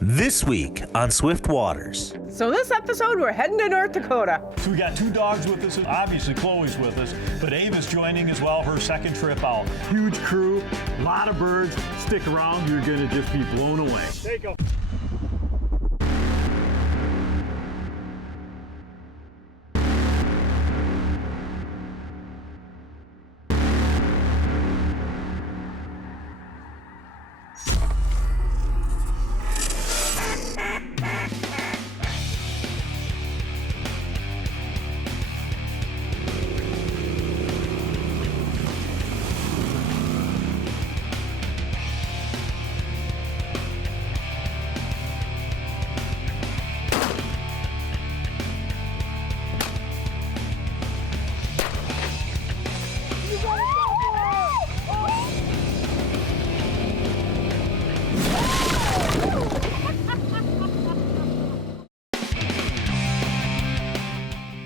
This week on Swift Waters. So this episode, we're heading to North Dakota. So we got two dogs with us. Obviously, Chloe's with us, but Ava's joining as well, her second trip out. Huge crew, a lot of birds. Stick around, you're gonna just be blown away. Take them.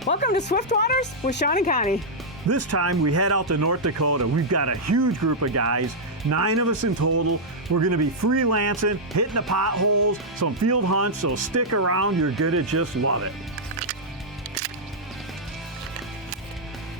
Welcome to Swift Waters with Sean and Connie. This time we head out to North Dakota. We've got a huge group of guys, 9 of us in total. We're gonna be freelancing, hitting the potholes, some field hunts, so stick around, you're gonna just love it.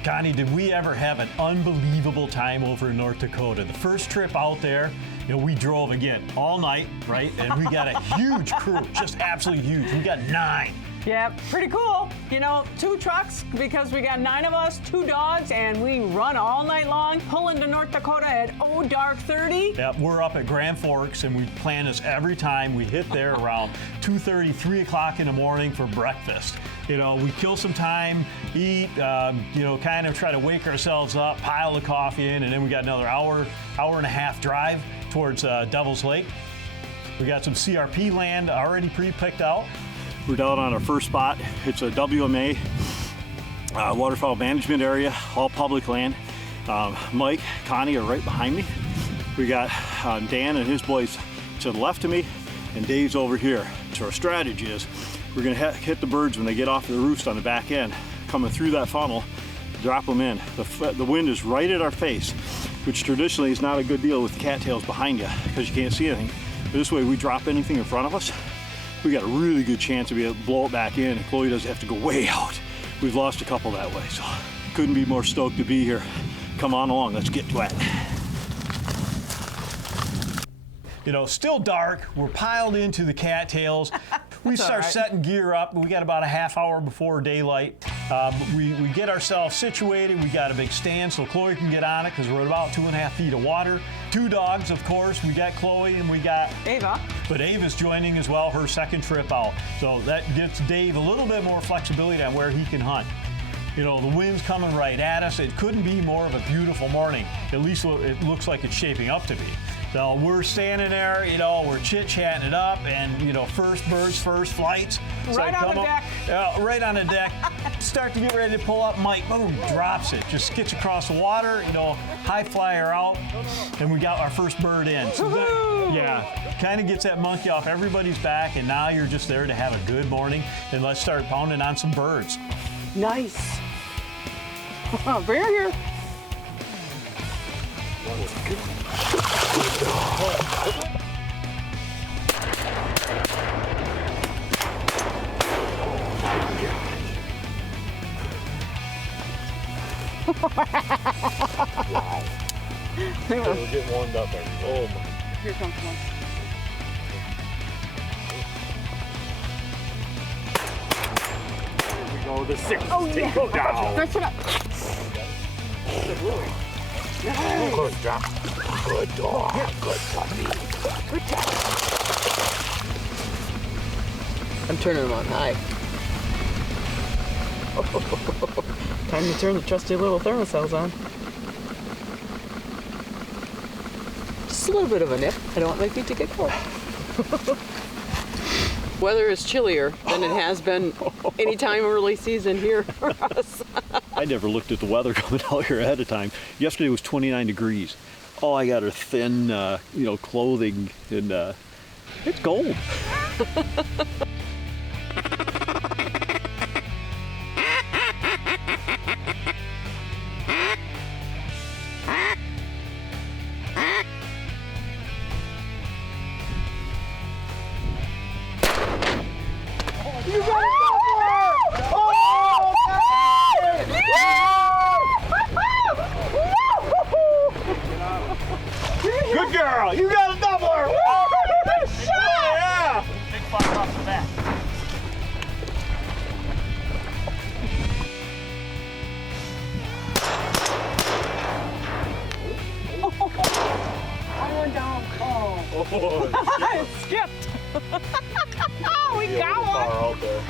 Connie, did we ever have an unbelievable time over in North Dakota? The first trip out there, we drove again all night, right? And we got a huge crew, just absolutely huge. We got 9. Yeah, pretty cool. 2 trucks because we got 9 of us, 2 dogs, and we run all night long, pull into North Dakota at dark 30. Yep, we're up at Grand Forks, and we plan this every time. We hit there around 2:30, 3 o'clock in the morning for breakfast. We kill some time, eat, kind of try to wake ourselves up, pile the coffee in, and then we got another hour and a half drive towards Devil's Lake. We got some CRP land already pre-picked out. We're down on our first spot. It's a WMA waterfowl management area, all public land. Mike, Connie are right behind me. We got Dan and his boys to the left of me, and Dave's over here. So our strategy is we're gonna hit the birds when they get off the roost on the back end, coming through that funnel, drop them in. The wind is right at our face, which traditionally is not a good deal with the cattails behind you because you can't see anything. But this way we drop anything in front of us, we got a really good chance to be able to blow it back in, and Chloe doesn't have to go way out. We've lost a couple that way, so couldn't be more stoked to be here. Come on along, let's get to it. Still dark, we're piled into the cattails. We start setting gear up. We got about a half hour before daylight. We get ourselves situated. We got a big stand so Chloe can get on it because we're at about 2.5 feet of water. 2 dogs, of course. We got Chloe and we got Ava. But Ava's joining as well, her second trip out. So that gives Dave a little bit more flexibility on where he can hunt. The wind's coming right at us. It couldn't be more of a beautiful morning. At least it looks like it's shaping up to be. So we're standing there, we're chit-chatting it up, and, first birds, first flights. Right on the deck. Right on the deck. Start to get ready to pull up. Mike, boom, drops it. Just gets across the water, high flyer out, and we got our first bird in. So kind of gets that monkey off everybody's back, and now you're just there to have a good morning, and let's start pounding on some birds. Nice. Bring her here. Wow. We're getting warmed up. Oh my. Here comes one. Here we go, the 6th. Oh, yeah. Take it down. Fix it up. Nice. Good job. Good dog. Good puppy. Good job. I'm turning them on high. Time to turn the trusty little thermocells on. Just a little bit of a nip. I don't want my feet to get cold. Weather is chillier than it has been any time early season here for us. I never looked at the weather coming out here ahead of time. Yesterday was 29 degrees. All I got are thin, clothing, and it's cold. You got a doubler! Oh, good girl! You got a doubler! Oh, yeah! Big fire off the back. I went down. Oh. It skipped. We got one. Far out there.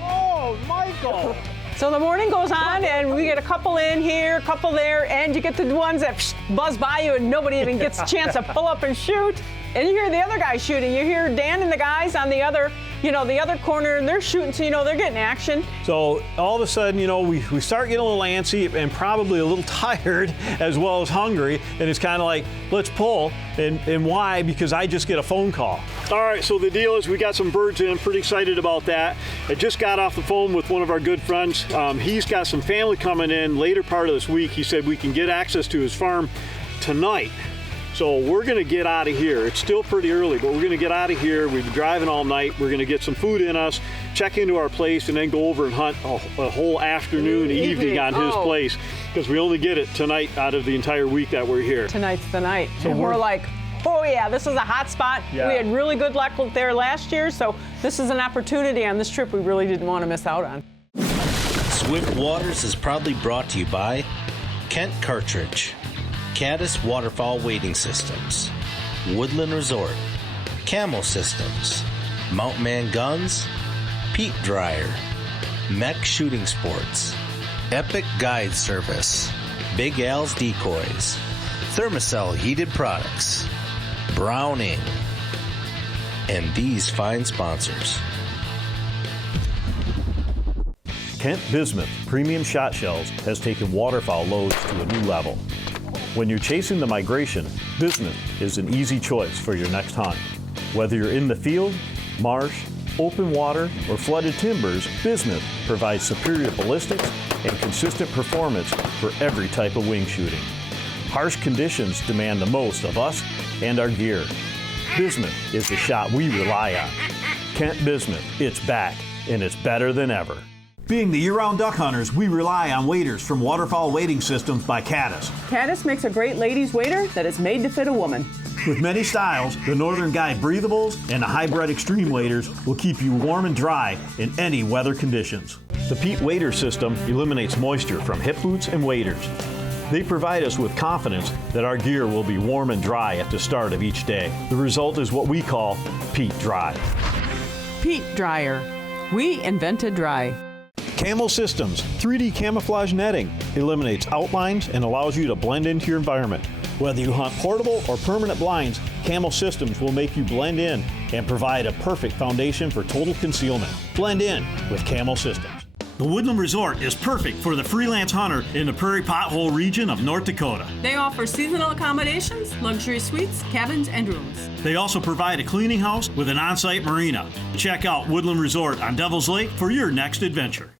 Oh, Michael! So the morning goes on, and we get a couple in here, a couple there, and you get the ones that buzz by you, and nobody even gets a chance to pull up and shoot. And you hear the other guys shooting. You hear Dan and the guys on the other, the other corner, and they're shooting, so they're getting action. So all of a sudden, we start getting a little antsy and probably a little tired as well as hungry, and it's kind of like, let's pull. And why? Because I just get a phone call. All right, so the deal is we got some birds in. Pretty excited about that. I just got off the phone with one of our good friends. He's got some family coming in later part of this week. He said we can get access to his farm tonight. So we're gonna get out of here. It's still pretty early, but we're gonna get out of here. We've been driving all night. We're gonna get some food in us, check into our place, and then go over and hunt a whole afternoon, evening on his place, because we only get it tonight out of the entire week that we're here. Tonight's the night. So and we're like, oh yeah, this is a hot spot. Yeah. We had really good luck there last year, so this is an opportunity on this trip we really didn't want to miss out on. Swift Waters is proudly brought to you by Kent Cartridge, Caddis Waterfowl Wading Systems, Woodland Resort, Camo Systems, Mount Man Guns, Peat Dryer, Mech Shooting Sports, Epic Guide Service, Big Al's Decoys, Thermacell Heated Products, Browning, and these fine sponsors. Kent Bismuth Premium Shot Shells has taken waterfowl loads to a new level. When you're chasing the migration, Bismuth is an easy choice for your next hunt. Whether you're in the field, marsh, open water, or flooded timbers, Bismuth provides superior ballistics and consistent performance for every type of wing shooting. Harsh conditions demand the most of us and our gear. Bismuth is the shot we rely on. Kent Bismuth, it's back, and it's better than ever. Being the year-round duck hunters, we rely on waders from Waterfowl Wading Systems by Caddis. Caddis makes a great ladies' wader that is made to fit a woman. With many styles, the Northern Guide Breathables and the Hybrid Extreme waders will keep you warm and dry in any weather conditions. The Peat Wader system eliminates moisture from hip boots and waders. They provide us with confidence that our gear will be warm and dry at the start of each day. The result is what we call Peat Dry. Peat Dryer. We invented dry. Camo Systems 3D camouflage netting eliminates outlines and allows you to blend into your environment. Whether you hunt portable or permanent blinds, Camo Systems will make you blend in and provide a perfect foundation for total concealment. Blend in with Camo Systems. The Woodland Resort is perfect for the freelance hunter in the Prairie Pothole region of North Dakota. They offer seasonal accommodations, luxury suites, cabins, and rooms. They also provide a cleaning house with an on-site marina. Check out Woodland Resort on Devil's Lake for your next adventure.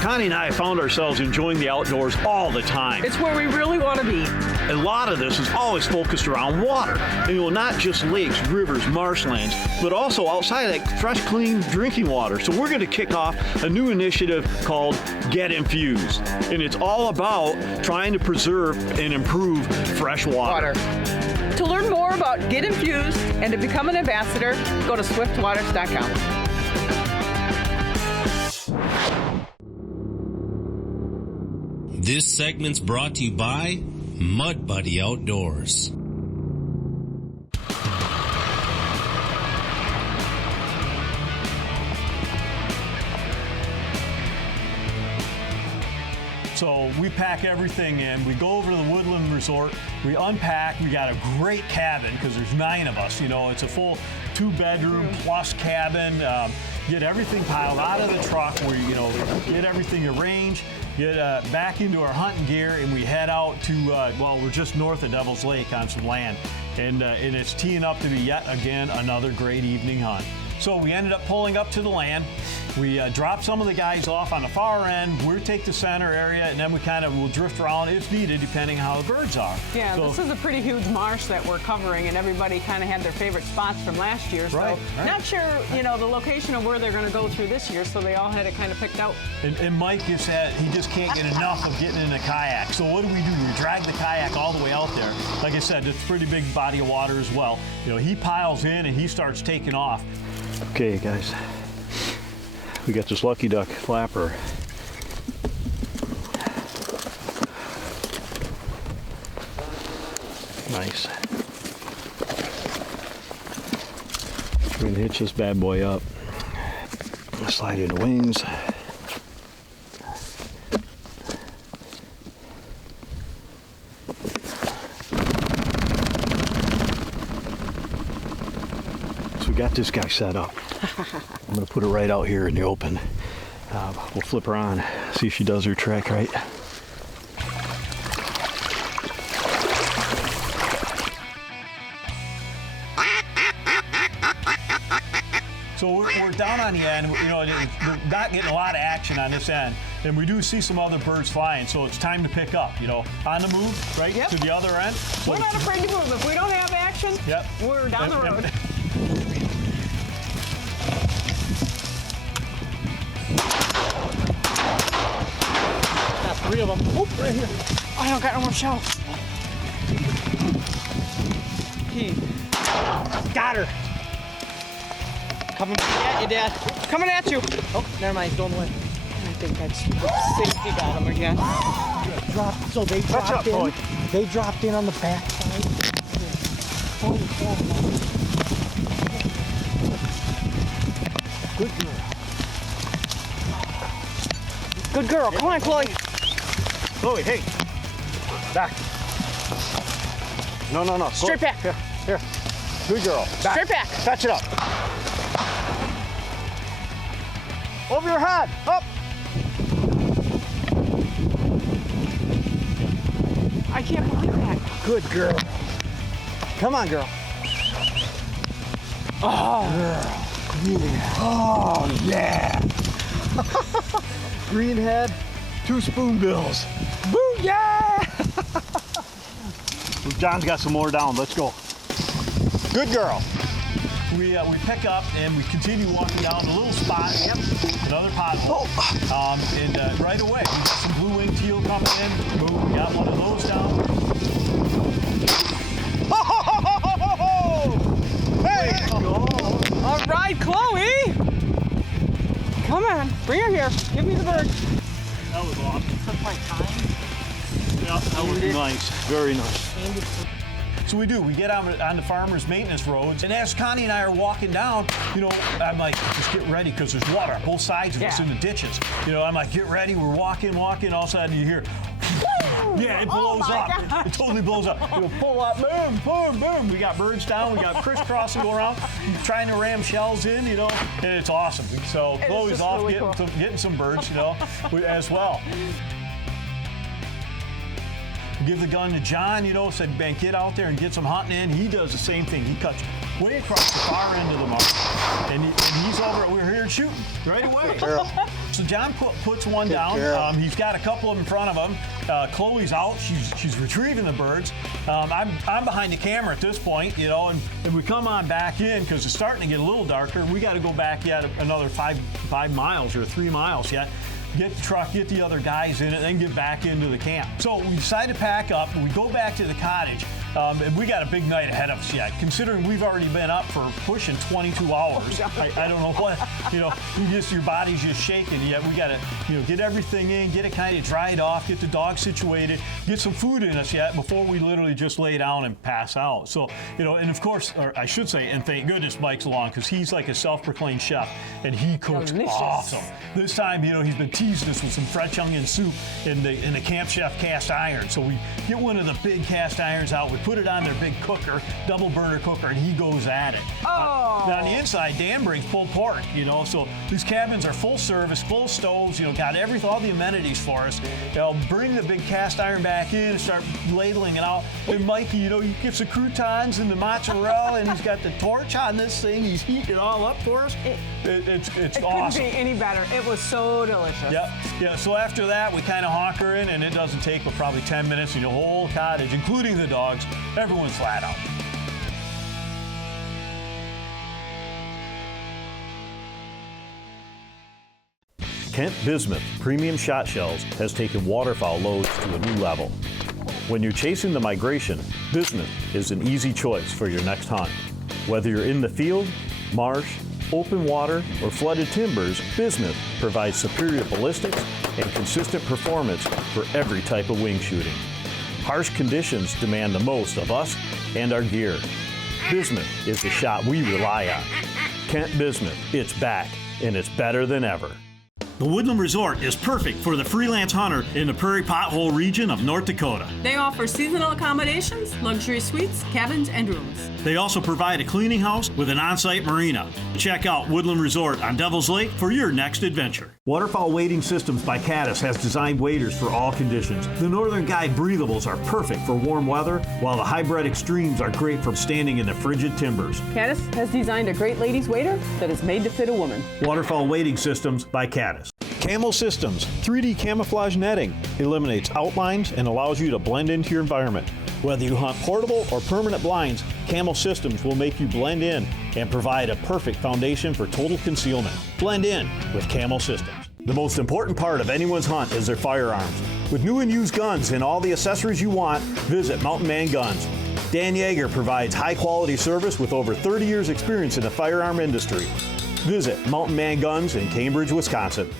Connie and I found ourselves enjoying the outdoors all the time. It's where we really want to be. A lot of this is always focused around water. And not just lakes, rivers, marshlands, but also outside like fresh, clean drinking water. So we're going to kick off a new initiative called Get Infused. And it's all about trying to preserve and improve fresh water. To learn more about Get Infused and to become an ambassador, go to swiftwaters.com. This segment's brought to you by Mud Buddy Outdoors. So we pack everything in. We go over to the Woodland Resort. We unpack. We got a great cabin because there's 9 of us. It's a full 2-bedroom plus cabin. Get everything piled out of the truck. We get everything arranged. Get back into our hunting gear, and we head out to, we're just north of Devil's Lake on some land. And it's teeing up to be yet again another great evening hunt. So we ended up pulling up to the land, We drop some of the guys off on the far end. We take the center area, and then we kind of will drift around if needed, depending how the birds are. Yeah, So- this is a pretty huge marsh that we're covering, and everybody kind of had their favorite spots from last year. So Right. not sure, you know, the location of where they're going to go through this year, so they all had it kind of picked out. And Mike he just can't get enough of getting in a kayak. So what do? We drag the kayak all the way out there. Like I said, it's a pretty big body of water as well. You know, he piles in and he starts taking off. Okay, guys, we got this lucky duck flapper. Nice. We're gonna hitch this bad boy up. Slide in the wings. So we got this guy set up. I'm gonna put her right out here in the open. We'll flip her on, see if she does her trick right. So we're down on the end, you know, we're not getting a lot of action on this end. And we do see some other birds flying, so it's time to pick up, you know. On the move, right, Yep. to the other end. So We're not afraid to move. If we don't have action, Yep. we're down the road. Got 3 of them. Oop, right here. I don't got no more shells. Got her. Coming at you, Dad. Coming at you. Oh, never mind. He's going away. I think that's safety got him again. So they dropped up, in. boy. They dropped in on the back side. Good girl. Good girl. Come on, Chloe. Chloe, hey, back. No, no, no. Straight back. Here. Good girl. Back. Straight back. Touch it up. Over your head. Up. I can't believe that. Good girl. Come on, girl. Oh, Oh, yeah. Green head, 2 spoonbills. booyah! John's got some more down. Let's go. Good girl. We pick up and we continue walking down a little spot. Yep. Another pothole. And right away, we got some blue-winged teal coming in. Boom, we got one of those down. Hey! All right, Chloe. Come on, bring her here. Give me the bird. That was awesome. Took my time. Yeah, that was Nice. Very nice. So we get on the farmer's maintenance roads, and as Connie and I are walking down, you know, I'm like, just get ready, because there's water on both sides of us in the ditches. You know, I'm like, get ready, we're walking, all of a sudden you hear, yeah, it blows up. It totally blows up. We'll pull up, boom, boom, boom. We got birds down, we got crisscrossing going around, trying to ram shells in, you know, and it's awesome. So Chloe's just off really getting, cool. getting some birds, you know, as well. Give the gun to John, you know, said, man, get out there and get some hunting in. He does the same thing. He cuts way across the far end of the marsh. And he's over, we're here shooting right away. So John puts one down. He's got a couple of them in front of him. Chloe's out. She's retrieving the birds. I'm behind the camera at this point, you know, and we come on back in because it's starting to get a little darker. We got to go back yet another 5 miles or 3 miles yet. Get the truck, get the other guys in it, then get back into the camp. So we decide to pack up, and we go back to the cottage, and we got a big night ahead of us yet. Considering we've already been up for pushing 22 hours, I don't know what, you know, your body's just shaking. Yet we got to, you know, get everything in, get it kind of dried off, get the dog situated, get some food in us yet before we literally just lay down and pass out. So, you know, and of course, or I should say, and thank goodness Mike's along, because he's like a self-proclaimed chef, and he cooks awesome. This time, you know, he's been teasing us with some French onion soup in the Camp Chef cast iron. So we get one of the big cast irons out, we put it on their big cooker, double burner cooker, and he goes at it. Oh. Now on the inside, Dan brings pulled pork, so these cabins are full service, full stoves, got everything, all the amenities for us. They'll bring the big cast iron back in and start ladling it out. And Mikey, he gets the croutons and the mozzarella, and he's got the torch on this thing. He's heating it all up for us. It's It awesome. couldn't be any better. It was so delicious. Yeah. So after that, we kind of honker in, and it doesn't take but probably 10 minutes, and the whole cottage, including the dogs, everyone's flat out. Kent Bismuth Premium Shot Shells has taken waterfowl loads to a new level. When you're chasing the migration, Bismuth is an easy choice for your next hunt. Whether you're in the field, marsh, open water, or flooded timbers, Bismuth provides superior ballistics and consistent performance for every type of wing shooting. Harsh conditions demand the most of us and our gear. Bismuth is the shot we rely on. Kent Bismuth, it's back, and it's better than ever. The Woodland Resort is perfect for the freelance hunter in the Prairie Pothole region of North Dakota. They offer seasonal accommodations, luxury suites, cabins, and rooms. They also provide a cleaning house with an on-site marina. Check out Woodland Resort on Devil's Lake for your next adventure. Waterfowl Wading Systems by Caddis has designed waders for all conditions. The Northern Guide breathables are perfect for warm weather, while the hybrid extremes are great for standing in the frigid timbers. Caddis has designed a great ladies' wader that is made to fit a woman. Waterfowl Wading Systems by Caddis. Camel Systems 3D camouflage netting eliminates outlines and allows you to blend into your environment. Whether you hunt portable or permanent blinds, Camel Systems will make you blend in and provide a perfect foundation for total concealment. Blend in with Camel Systems. The most important part of anyone's hunt is their firearms. With new and used guns and all the accessories you want, visit Mountain Man Guns. Dan Yeager provides high-quality service with over 30 years' experience in the firearm industry. Visit Mountain Man Guns in Cambridge, Wisconsin.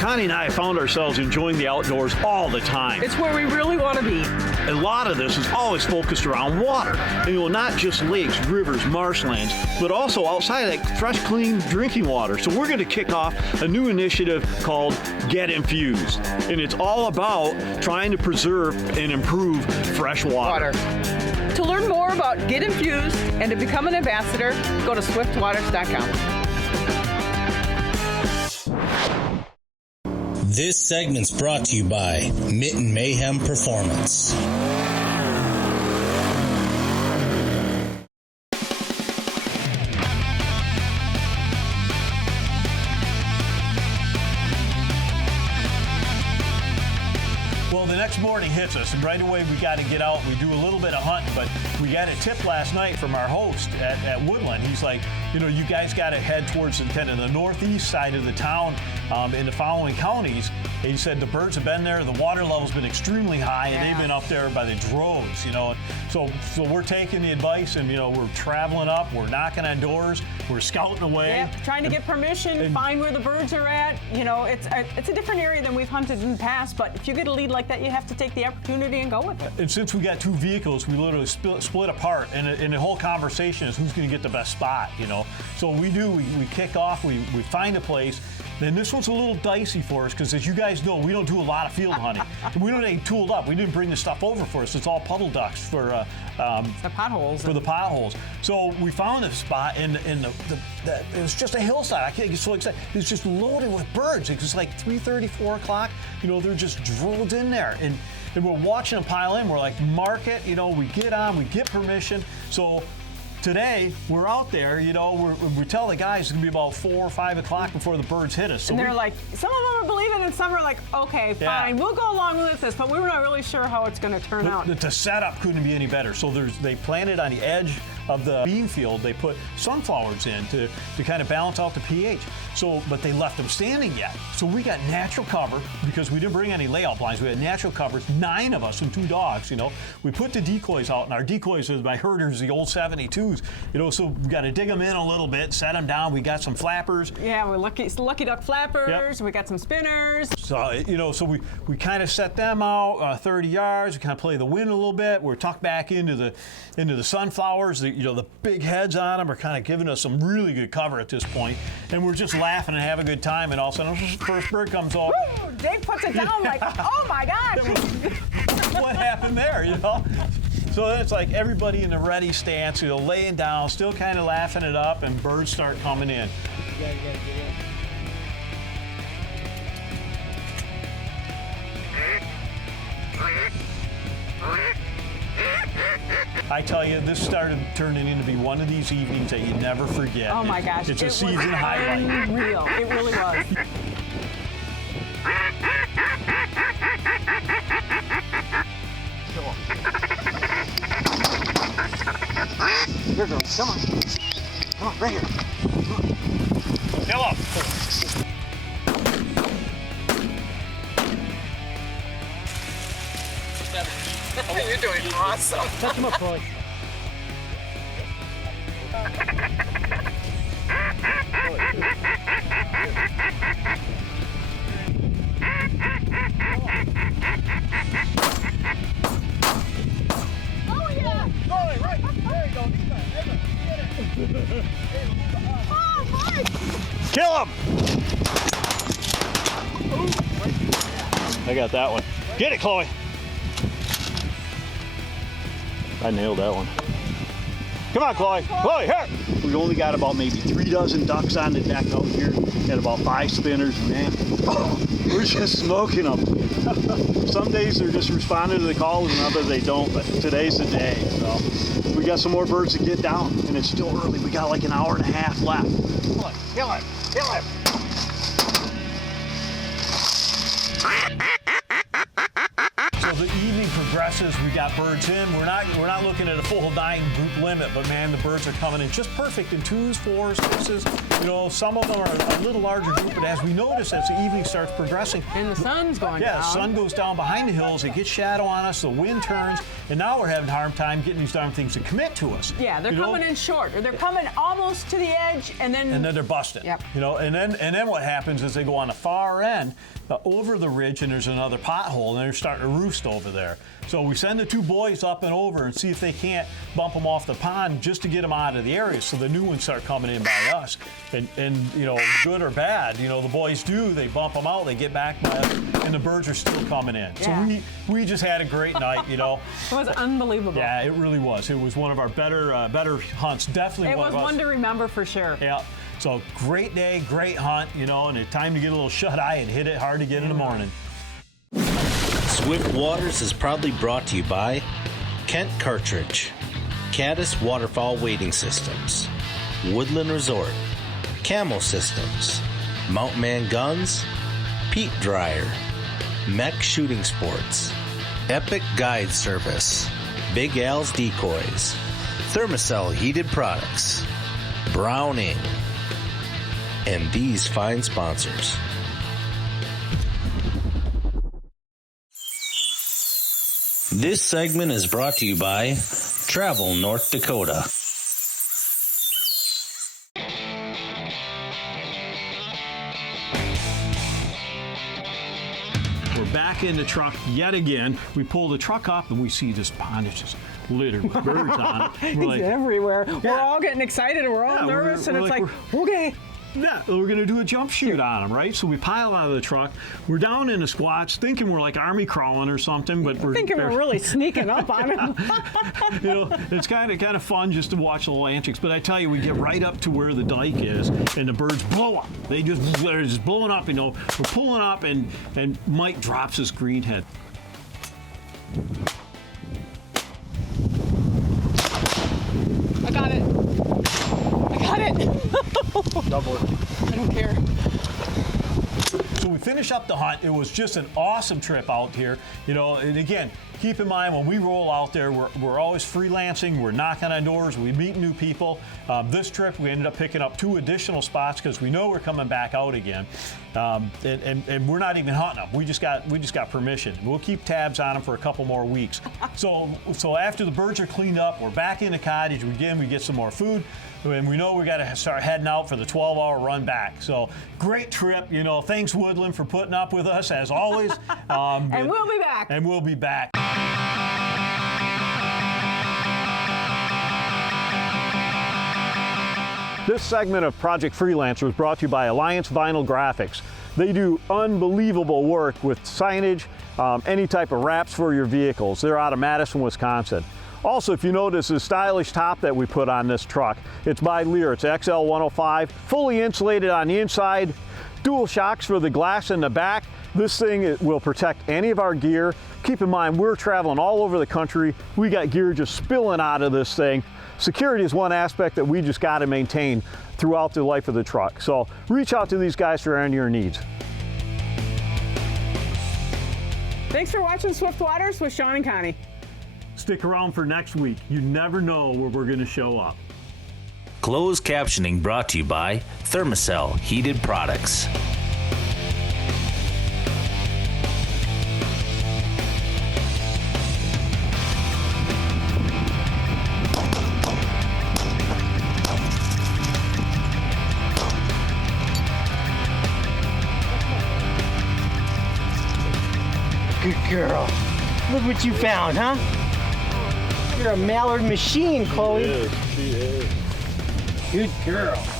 Connie and I found ourselves enjoying the outdoors all the time. It's where we really want to be. A lot of this is always focused around water. And not just lakes, rivers, marshlands, but also outside of that fresh, clean drinking water. So we're going to kick off a new initiative called Get Infused. And it's all about trying to preserve and improve fresh water. To learn more about Get Infused and to become an ambassador, go to swiftwaters.com. This segment's brought to you by Mitten Mayhem Performance. Well, the next morning hits us, and right away we got to get out. We do a little bit of hunting, but we got a tip last night from our host at Woodland. He's like, you guys got to head towards kind of the northeast side of the town in the following counties. And he said the birds have been there, the water level's been extremely high, and they've been up there by the droves, So we're taking the advice, and we're traveling up, we're knocking on doors, we're scouting away. Yeah, trying to get permission, find where the birds are at. It's a different area than we've hunted in the past, but if you get a lead like that, you have to take the opportunity and go with it. And since we got two vehicles, we literally split apart, and the whole conversation is who's going to get the best spot, So we kick off, we find a place. Then this one's a little dicey for us because, as you guys know, we don't do a lot of field hunting. We don't get tooled up. We didn't bring the stuff over for us. It's all puddle ducks for the potholes. For the potholes. So we found a spot, and it was just a hillside. I can't get so excited. It's just loaded with birds. It's like 3:30, 4 o'clock. They're just drilled in there, and we're watching them pile in. We're like, mark it. We get on. We get permission. So today, we're out there, we tell the guys it's going to be about 4 or 5 o'clock before the birds hit us. So and they're like, some of them are believing and some are like, okay, fine, we'll go along with this, but we were not really sure how it's going to turn out. The setup couldn't be any better. So they planted on the edge of the bean field, they put sunflowers in to kind of balance out the pH. But they left them standing yet. So we got natural cover because we didn't bring any layout blinds. We had natural covers, 9 of us and 2 dogs, We put the decoys out, and our decoys by herders, the old 72s, so we got to dig them in a little bit, set them down. We got some flappers. Yeah, we're lucky duck flappers. Yep. We got some spinners. So, so we kind of set them out 30 yards. We kind of play the wind a little bit. We're tucked back into the sunflowers. The big heads on them are kind of giving us some really good cover at this point. And we're just laughing and having a good time. And all of a sudden, the first bird comes off. Woo! Dave puts it down like, oh my gosh. What happened there, So then it's like everybody in the ready stance, laying down, still kind of laughing it up, and birds start coming in. You gotta get in. I tell you, this started turning into be one of these evenings that you never forget. Oh my gosh. It's a it season was highlight. Unreal. It really was. Here, girl. Come on. Come on, right here. Kill him. You're doing awesome. Touch him up, Chloe. Oh yeah. Chloe, right. There you go. Get it. Oh my. Kill him! I got that one. Get it, Chloe. I nailed that one. Come on, Chloe. Chloe, here! We only got about maybe 3 dozen ducks on the deck out here, and about 5 spinners, man. We're just smoking them. Some days they're just responding to the calls, and others they don't, but today's the day. So we got some more birds to get down, and it's still early. We got like an hour and a half left. Come on, kill him, kill him. So the evening progresses, we got birds in. We're not looking at a full 9 group limit, but man, the birds are coming in just perfect in 2s, 4s, 6s. Some of them are a little larger group, but as we notice, as the evening starts progressing, And the sun's going yeah, down. the sun goes down behind the hills, it gets shadow on us, the wind turns, and now we're having a hard time getting these darn things to commit to us. Yeah, they're coming in short, or they're coming almost to the edge, and then They're busting. Yep. And then what happens is they go on the far end over the ridge, and there's another pothole, and they're starting to roost over there. So we send the 2 boys up and over and see if they can't bump them off the pond just to get them out of the area, so the new ones start coming in by us. And good or bad, the boys do. They bump them out, they get back by us, and the birds are still coming in. Yeah. So we just had a great night. It was unbelievable. Yeah, it really was. It was one of our better hunts. Definitely It one was of us. one to remember for sure. Yeah. So great day, great hunt, and it's time to get a little shut-eye and hit it hard to get in the morning. Swift Waters is proudly brought to you by Kent Cartridge, Caddis Waterfowl Wading Systems, Woodland Resort, Camo Systems, Mount Man Guns, Peat Dryer, Mech Shooting Sports, Epic Guide Service, Big Al's Decoys, Thermacell Heated Products, Browning, and these fine sponsors. This segment is brought to you by Travel North Dakota. We're back in the truck yet again. We pull the truck up and we see this pond is just littered with birds on it. We're He's everywhere. Yeah. We're all getting excited and we're all nervous, and we're it's like, like, okay. yeah, we're going to do a jump shoot on them, right? So we pile out of the truck. We're down in the squats thinking we're like army crawling or something, but we're Thinking we're really sneaking up on him. it's kind of fun just to watch the little antics. But I tell you, we get right up to where the dike is, and the birds blow up. They're just blowing up. We're pulling up, and Mike drops his green head. I got it. Double it. I don't care. So we finish up the hunt. It was just an awesome trip out here. And again, keep in mind when we roll out there, we're always freelancing. We're knocking on doors. We meet new people. This trip, we ended up picking up 2 additional spots because we know we're coming back out again. And we're not even hunting them. We just got permission. We'll keep tabs on them for a couple more weeks. So after the birds are cleaned up, we're back in the cottage. We get some more food. And we know we got to start heading out for the 12-hour run back. So great trip. Thanks Woodland for putting up with us as always. And we'll be back. And we'll be back. This segment of Project Freelancer was brought to you by Alliance Vinyl Graphics. They do unbelievable work with signage, any type of wraps for your vehicles. They're out of Madison, Wisconsin. Also, if you notice the stylish top that we put on this truck, it's by Lear. It's XL 105, fully insulated on the inside, dual shocks for the glass in the back. This thing will protect any of our gear. Keep in mind, we're traveling all over the country. We got gear just spilling out of this thing. Security is one aspect that we just got to maintain throughout the life of the truck. So reach out to these guys for any of your needs. Thanks for watching Swift Waters with Sean and Connie. Stick around for next week. You never know where we're going to show up. Closed captioning brought to you by Thermacell Heated Products. Good girl. Look what you found, huh? You're a mallard machine, Chloe. She is. Good girl.